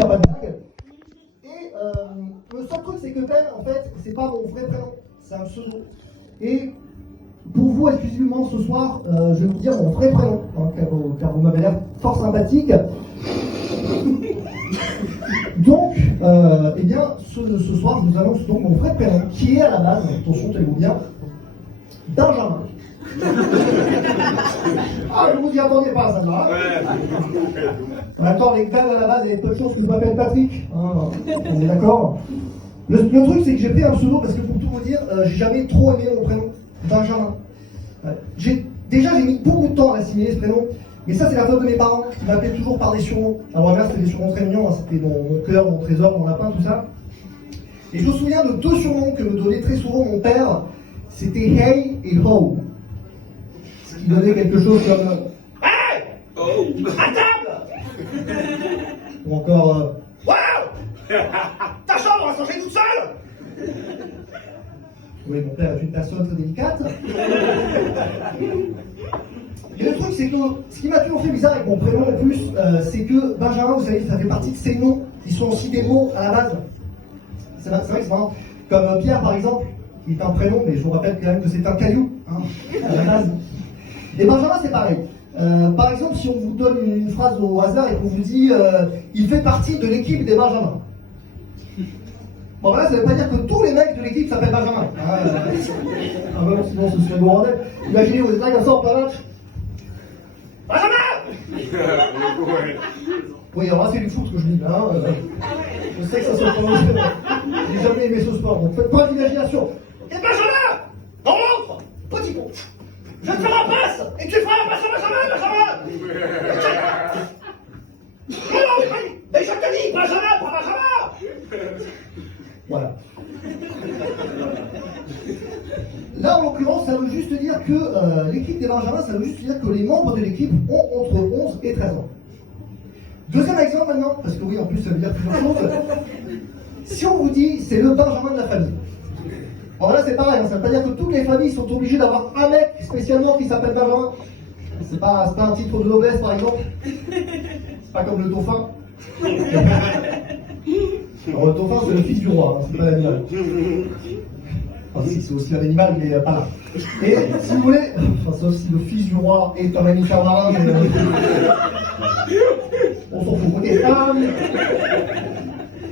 n'y a pas de blague. Et le seul truc, c'est que Ben, en fait, c'est pas mon vrai prénom, c'est un pseudo. Et pour vous, exclusivement ce soir, je vais vous dire mon vrai prénom, hein, car vous m'avez l'air fort sympathique. Donc, eh bien, ce soir, je vous annonce donc mon vrai prénom, qui est à la base, attention, tenez-vous bien, Benjamin. Ah, je vous y attendais pas, ça va. En même temps, avec Dan à la base, il y avait peu de chances que je m'appelle Patrick. Hein, on est d'accord. Le truc, c'est que j'ai pris un pseudo parce que pour tout vous dire, j'ai jamais trop aimé mon prénom, Benjamin. J'ai mis beaucoup de temps à assimiler ce prénom, mais ça, c'est la faute de mes parents qui m'appelaient toujours par des surnoms. Alors, ma mère, c'était des surnoms très mignons, hein, c'était mon cœur, mon trésor, mon lapin, tout ça. Et je me souviens de deux surnoms que me donnait très souvent mon père, c'était Hey et Ho. Ce qui donnait quelque chose comme Hey! Oh! À table! Ou encore Wow! Ta chambre va se changer toute seule! Oui, mon père est une personne très délicate. Et le truc, c'est que ce qui m'a toujours fait bizarre avec mon prénom en plus, c'est que Benjamin, vous savez, ça fait partie de ces noms qui sont aussi des mots à la base. C'est vrai que c'est marrant. Comme Pierre, par exemple, qui est un prénom, mais je vous rappelle quand même que c'est un caillou, hein, à la base. Et Benjamin, c'est pareil. Par exemple, si on vous donne une phrase au hasard et qu'on vous dit il fait partie de l'équipe des Benjamins. Bon, voilà, ça ne veut pas dire que tous les mecs de l'équipe s'appellent Benjamin. Bon, sinon, ce serait le bordel. Imaginez, vous êtes là comme ça en plein match. Benjamin! Oui, alors là, c'est du foot ce que je dis. Hein, je sais que ça se prononce. J'ai jamais aimé ce sport, donc faites pas d'imagination. Et Benjamin! En rentre! Petit con! Je te fais la passe! Et tu feras la passe à Benjamin! Non, mais je te dis, Benjamin, pas Benjamin! Voilà. Là, en l'occurrence, ça veut juste dire que l'équipe des Benjamins, ça veut juste dire que les membres de l'équipe ont entre 11 et 13 ans. Deuxième exemple maintenant, parce que oui, en plus, ça veut dire plusieurs choses. Si on vous dit, c'est le Benjamin de la famille. Alors là, c'est pareil, hein, ça ne veut pas dire que toutes les familles sont obligées d'avoir un mec spécialement qui s'appelle Benjamin. C'est pas un titre de noblesse, par exemple. C'est pas comme le dauphin. Alors, le dauphin, c'est le fils du roi, hein, c'est pas l'animal. Enfin, si, c'est aussi un animal, mais pas là. Et si vous voulez, enfin, sauf si le fils du roi est un mammifère marin, mais, on s'en fout. Okay.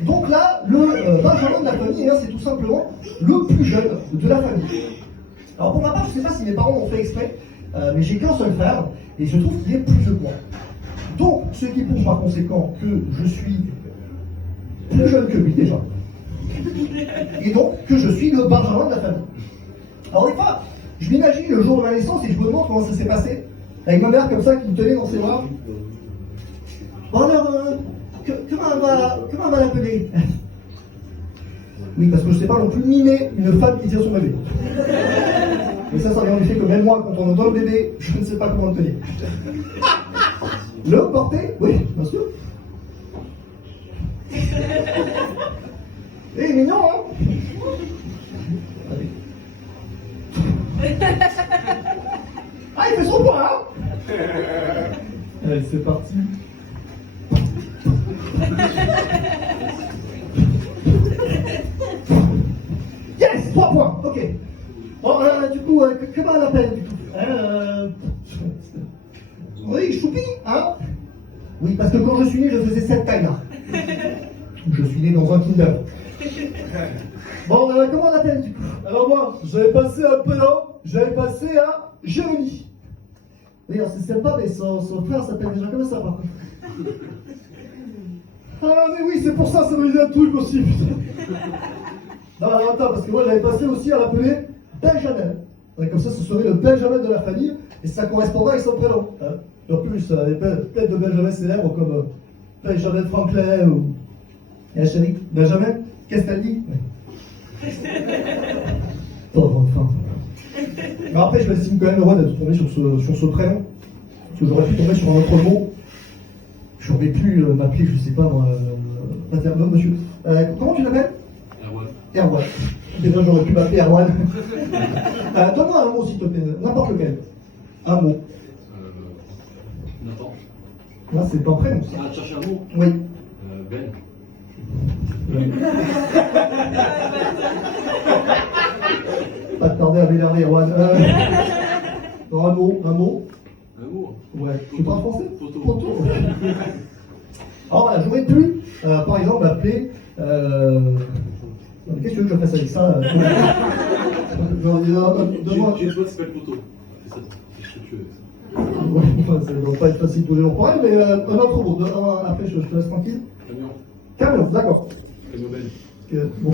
Donc là, le Benjamin de la famille, c'est tout simplement le plus jeune de la famille. Alors pour ma part, je ne sais pas si mes parents l'ont fait exprès, mais j'ai qu'un seul frère, et je trouve qu'il est plus vieux que moi. Donc, ce qui prouve par conséquent que je suis plus jeune que lui déjà. Et donc, que je suis le Benjamin de la famille. Alors des fois, je m'imagine le jour de ma naissance et je me demande comment ça s'est passé, avec ma mère comme ça qui me tenait dans ses bras. Bon alors, comment on va l'appeler? Oui, parce que je ne sais pas non plus mimer une femme qui tient son bébé. Mais ça vient en effet que même moi, quand on donne le bébé, je ne sais pas comment le tenir. Le porter? Oui, bien sûr. Eh, mignon, hein? Ah, il fait son point, hein? Allez, c'est parti. Yes, 3 points, ok. Bon, du coup, comment on l'appelle, du coup? Oui, Choupi, hein? Oui, parce que quand je suis né, je faisais cette taille-là. Je suis né dans un kinder. Bon, comment on l'appelle, du coup? Alors moi, j'avais passé un peu là, j'avais passé à Jérémy. Oui, alors c'est sympa, mais son frère s'appelle déjà comme ça, par contre. Ah, mais oui, c'est pour ça, ça me dit un truc aussi, putain. Non, alors attends, parce que moi, j'avais passé aussi à l'appeler Benjamin. Ouais, comme ça, ce serait le Benjamin de la famille, et ça correspondra avec son prénom. Hein. En plus, les têtes de Benjamin célèbres comme Benjamin Franklin ou chérie, Benjamin, qu'est-ce qu'elle dit? Pauvre enfant. Mais après, je m'estime quand même heureux d'être tombé sur ce prénom. Parce que j'aurais pu tomber sur un autre mot. J'aurais pu m'appeler, je sais pas moi, monsieur. Comment tu l'appelles? Erwan. Erwan. Déjà, j'aurais pu m'appeler Erwan. Donne-moi un mot, s'il te plaît, n'importe lequel. Un mot. Nathan. Là, c'est pas un prénom, ça. Ah, tu cherches un mot? Oui. Belle. Pas de tarder à m'énerver, Erwan. Non, un mot. Amour. Ouais. Tu parles français? Poteau. Alors voilà, j'aurais pu, par exemple, m'appeler. Qu'est-ce que tu veux que je fasse avec ça Donne-moi. J'ai une pote qui s'appelle Poteau. Fais ça. Qu'est-ce que tu veux avec ça? Ouais, enfin, ça ne doit pas être facile tous les jours pour elle, mais un autre mot. Après, je te laisse tranquille. Camion. Camion, d'accord. Camion belle. Bon,